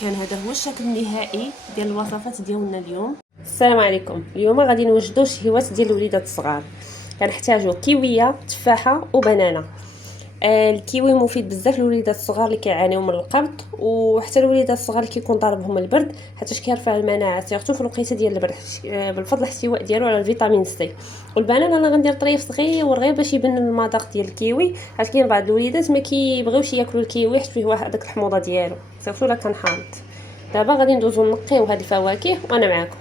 كان هذا هو الشكل النهائي ديال الوصفات ديالنا اليوم. السلام عليكم. اليوم غادي نوجدوا شهيوات ديال الوليدات الصغار. كنحتاجوا كيويه، تفاحه وبنانه. الكيوي مفيد بزاف للوليدات الصغار اللي كيعانيو من القبض، وحتى الوليدات الصغار اللي كيكون ضاربهم البرد، حيت كيرفع المناعه سيرتو في الوقيته ديال البرد بالفضل الاحتواء ديالو على الفيتامين سي. والبنان انا غندير طريف صغير غير باش يبان المذاق ديال الكيوي، حيت كاين بعض الوليدات ما كيبغيوش ياكلوا الكيوي حيت فيه واحد داك الحموضه ديالو، سيرتو لا كان حامض. دابا غادي ندوزو نقيو هاد الفواكه وانا معاكم.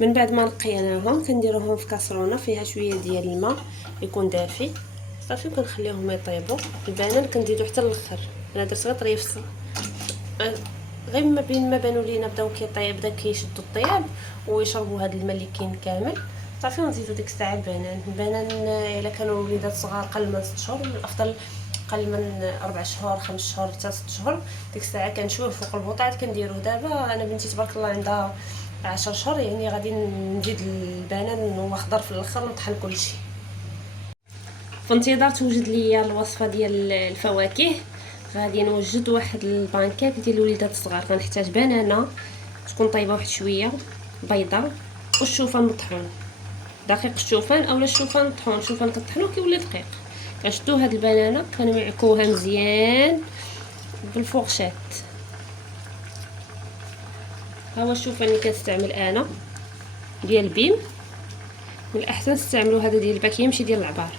من بعد ما نقيناهم كنديروهم في كاسرونه فيها شويه ديال الماء يكون دافي صافي، وكنخليوهم يطيبوا. البنان كنزيدو حتى الاخر، انا درت غير طريف غير ما بين ما بانوا لينا بداو كيطيب بدا كيشدوا الطياب ويشربوا هذا الماء اللي كاين كامل صافي. ونزيدو ديك الساعه البنان الا كانوا وليدات صغار قل من 6 شهور، من الافضل قل من 4 شهور 5 شهور حتى 6 شهور. ديك الساعه كنشوف فوق البوطاط كنديرو. دابا انا بنتي تبارك الله عندها 10 شهور، يعني غادي نزيد البنان هو خضر في الاخر ونطحن كلشي. في انتظار توجد ليا الوصفه ديال الفواكه، غادي نوجد واحد البانكيك ديال الوليدات الصغار. غنحتاج بنانه تكون طيبه واحد شويه، بيضه، والشوفان مطحون، دقيق الشوفان اولا الشوفان مطحون. الشوفان كطحنوه كيولي دقيق. كنشدو هاد البنانه كنعكوها مزيان بالفورشيت. ها هو الشوفان اللي كنستعمل انا ديال بيم، من الاحسن تستعملوا هذا ديال الباكيه ماشي ديال العبار.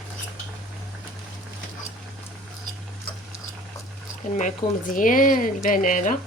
كنمعكو مزيان البنانه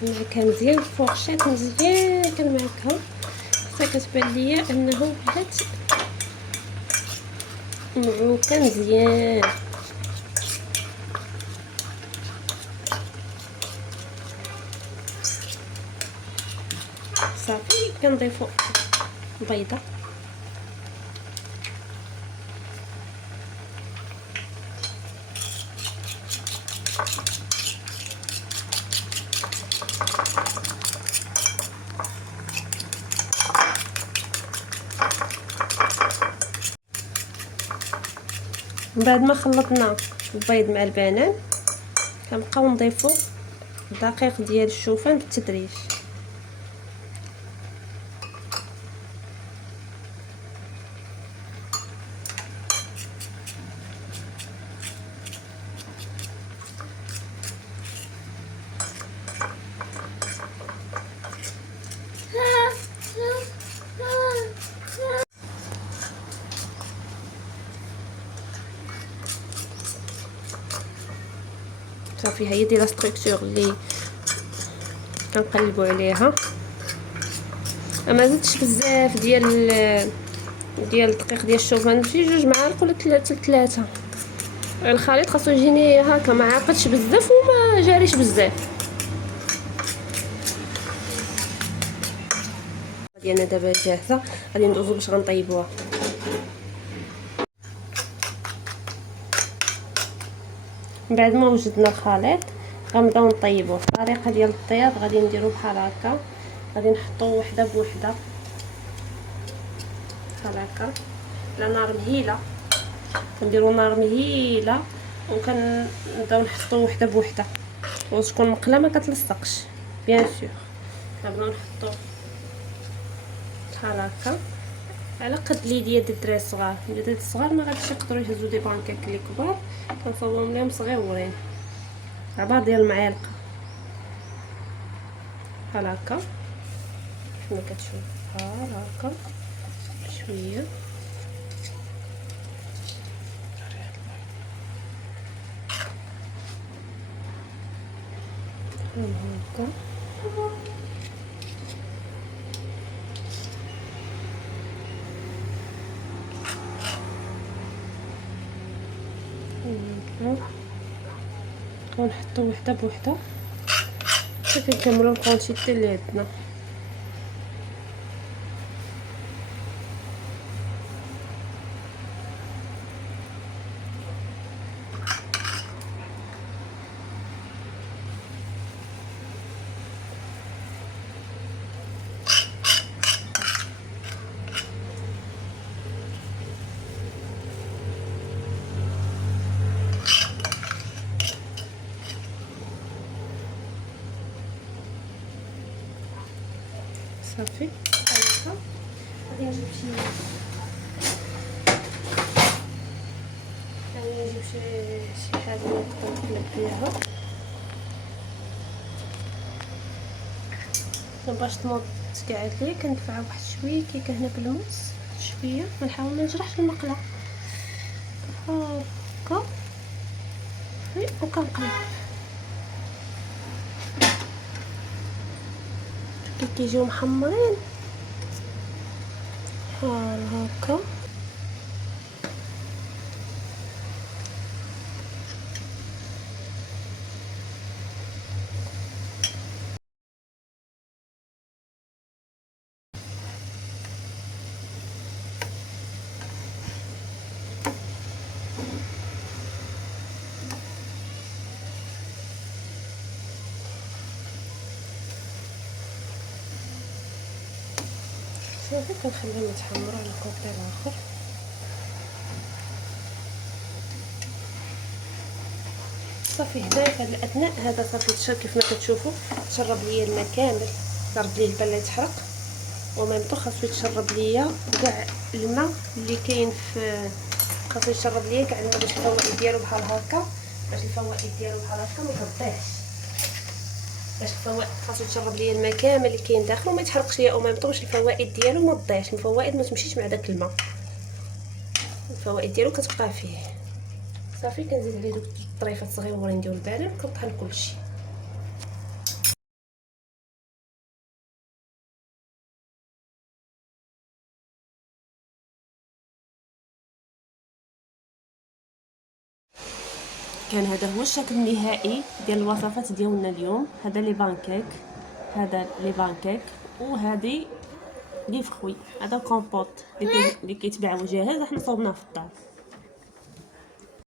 كنمعكها مزيان بالفورشيت، مزيان كنمعكها حتى كتبان ليا انه بدات معوكه مزيان. صافي كنضيفو بيضه، من بعد ما خلطنا البيض مع البنان كنبقاو نضيفو دقيق ديال الشوفان بالتدريج. صافي هي دي لا ستركتور اللي كنقلبوا عليها. ما زدتش بزاف ديال الدقيق ديال الشوفان، شي 2 معالق ولا 3. الخليط خاصو يجيني هكا ما عاقدش بزاف وما جاريش بزاف. ديالنا دابا جاهزه، غادي ندوزو باش غنطيبوها. من بعد ما وجدنا الخليط غنبداو نطيبوه. الطريقه ديال الطياب غادي نديرو بحال هكا، غادي نحطو وحده بوحده بحال هكا على نار مهيله. كنديرو نار مهيله وكنبداو نحطو وحده بوحده وتكون مقله ما كتلصقش بيان سور. كنبداو نحطو بحال هكا على قد اليديه ديال الدراري الصغار. الدراري الصغار ما غاديش يقدروا يهزوا دي بانكيك اللي كبار، كنصاوبهم لهم صغيورين عبار ديال المعالقه بحال هكا كما كتشوف، بحال هكا شويه هكا. ونحطو وحده بوحده حتى كنكملو الكونتيتي اللي عندنا. صافي هكا. غادي نجيب شي حاجه نقدر نقلب فيها باش تنوض كاع ليا. كندفعها واحد شويه كيكه هنا بالموس شويه، ونحاول ما نجرحش المقله هكا وكنقلب كيجيو محمرين بحال هكا. صافي كنخليهم يتحمروا على الكوطي الاخر. صافي هنايا في هذا الاثناء هذا صافي تشرب كيف ما كتشوفوا، تشرب ليا الماء كامل، ضرب ليه البال لا يتحرق، وميمطو خاصو يتشرب ليا كاع الماء اللي كاين في، خاصو يتشرب ليا كاع الماء باش الفوائد ديالو بحال هكا، باش الفوائد ديالو بحال هكا ما يغطيهش، باش الفوائد خاصو يتشرب ليا الماء كامل اللي كاين داخل وما يتحرقش ليا، وميمطو باش الفوائد ديالو ما تضيعش، الفوائد ما تمشيش مع داك الماء، الفوائد ديالو كتبقى فيه. صافي كنزيد عليه دوك الطريفات صغيورين ديال البانان وكنطحن كلشي. كان هذا هو الشكل النهائي ديال الوصفات ديالنا اليوم. هذا لي بانكيك، هذا لي بانكيك، وهذه لي فخوي، هذا الكومبوط اللي كيتباع جاهز، احنا صوبناه في الدار.